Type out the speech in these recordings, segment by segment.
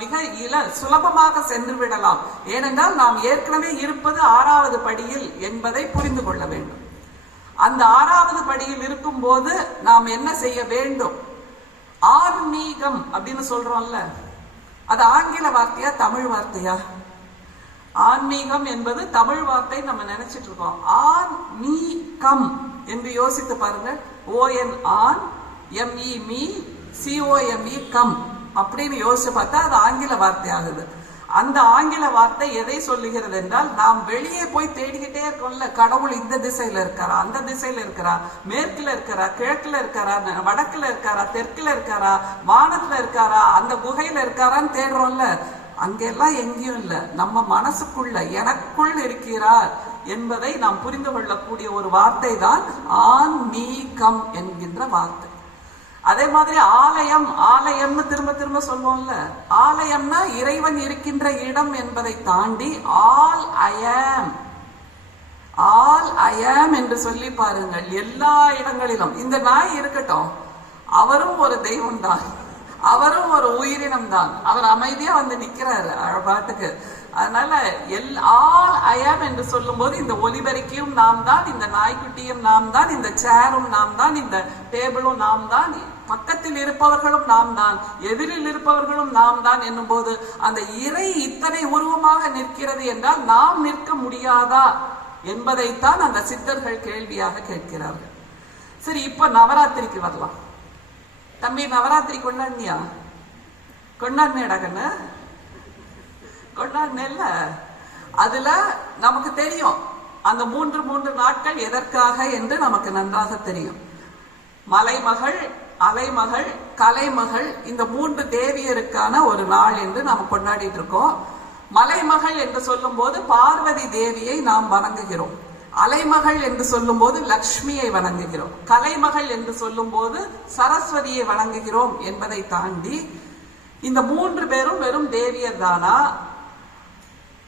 மிக சுலபமாக சென்று விடலாம். ஏனென்றால் நாம் ஏற்கனவே இருப்பது 6வது படியில் என்பதை புரிந்து கொள்ள வேண்டும். அந்த 6வது படியில் இருக்கும் போது நாம் என்ன செய்ய வேண்டும்? ஆன்மீகம் அப்படின்னு சொல்றோம்ல, அது ஆங்கில வார்த்தையா தமிழ் வார்த்தையா? ஆன்மீகம் என்பது தமிழ் வார்த்தை நம்ம நினைச்சிட்டு இருக்கோம். ஆன்மீகம் என்று யோசித்து பாருங்க. ON on, ME me, COME come அப்படின்னு யோசிச்சு பார்த்தா அது ஆங்கில வார்த்தை ஆகுது. அந்த ஆங்கில வார்த்தை எதை சொல்லுகிறது என்றால், நாம் வெளியே போய் தேடிக்கிட்டே இருக்கோம்ல, கடவுள் இந்த திசையில இருக்காரா, அந்த திசையில இருக்கிறா, மேற்குல இருக்கிறா, கிழக்குல இருக்காரா, வடக்குல இருக்காரா, தெற்குல இருக்காரா, வானத்துல இருக்காரா, அந்த குகையில இருக்காரான்னு தேடுறோம்ல. அங்கெல்லாம் எங்கேயும் இல்ல, நம்ம மனசுக்குள்ள எனக்குள் இருக்கிறார் என்பதை நாம் புரிந்து கொள்ளக்கூடிய ஒரு வார்த்தை தான் ஆன்மீகம் என்கின்ற வார்த்தை. அதே மாதிரி ஆலயம், ஆலயம்னு திரும்ப திரும்ப சொல்லுவோம்ல. ஆலயம்னா இறைவன் இருக்கின்ற இடம் என்பதை தாண்டி ஆல் ஐ ஆம் என்று சொல்லி பாருங்கள். எல்லா இடங்களிலும் இந்த நாய் இருக்கட்டும், அவரும் ஒரு தெய்வம் தான், அவரும் ஒரு உயிரினம் தான். அவர் அமைதியா வந்து நிக்கிறாரு பாட்டுக்கு. அதனால ஆல் ஐ ஆம் என்று சொல்லும் போது இந்த ஒலிபெருக்கியும் நாம் தான், இந்த நாய்க்குட்டியும் நாம் தான், இந்த சேரும் நாம் தான், இந்த டேபிளும் நாம் தான், பக்கத்தில் இருப்பவர்களும் நாம் தான், எதிரில் இருப்பவர்களும் நாம் தான் என்னும் போது அந்த இறை இத்தனை உருவமாக நிற்கிறது என்றால் நாம் நிற்க முடியாதா என்பதைத்தான் அந்த சித்தர்கள் கேள்வியாக கேட்கிறார்கள். சரி, இப்ப நவராத்திரிக்கு வரலாம். தம்பி, நவராத்திரி கொண்டாடினியா? கொண்டாடினேடா கண்ணு? கொண்டாடினேல்ல. அதுல நமக்கு தெரியும் அந்த மூன்று நாட்கள் எதற்காக என்று நமக்கு நன்றாக தெரியும். மலைமகள், அலைமகள், கலைமகள், இந்த 3 தேவியருக்கான ஒரு நாள் என்று நாம் கொண்டாடிட்டு இருக்கோம். மலைமகள் என்று சொல்லும் போது பார்வதி தேவியை நாம் வணங்குகிறோம். அலைமகள் என்று சொல்லும் போது லக்ஷ்மியை வணங்குகிறோம். கலைமகள் என்று சொல்லும் போது சரஸ்வதியை வணங்குகிறோம் என்பதை தாண்டி இந்த 3 பேரும் வெறும் தேவியர் தானா?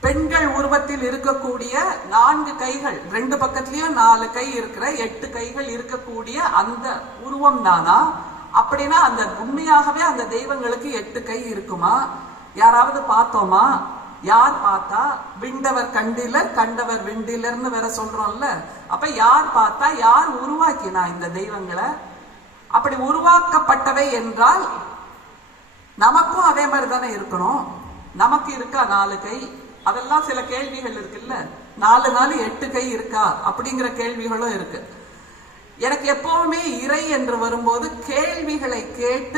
பெண்கள் உருவத்தில் இருக்கக்கூடிய 4 கைகள், 2 பக்கத்திலயும் 4 கை இருக்கிற 8 கைகள் இருக்கக்கூடிய அந்த உருவம் தானா? அப்படின்னா அந்த உண்மையாகவே அந்த தெய்வங்களுக்கு 8 கை இருக்குமா? யாராவது பார்த்தோமா? யார் பார்த்தா? விண்டவர் கண்டிலர், கண்டவர் விண்டிலர்னு வேற சொல்றோம்ல. அப்ப யார் பார்த்தா? யார் உருவாக்கினா இந்த தெய்வங்களை? அப்படி உருவாக்கப்பட்டவை என்றால் நமக்கும் அதே மாதிரி தானே இருக்கணும். நமக்கு இருக்கா 4 கை? அதெல்லாம் சில கேள்விகள் இருக்குல்ல. 4 8 கை இருக்கா அப்படிங்கிற கேள்விகளும் இருக்கு. எனக்கு எப்பவுமே இறை என்று வரும்போது கேள்விகளை கேட்டு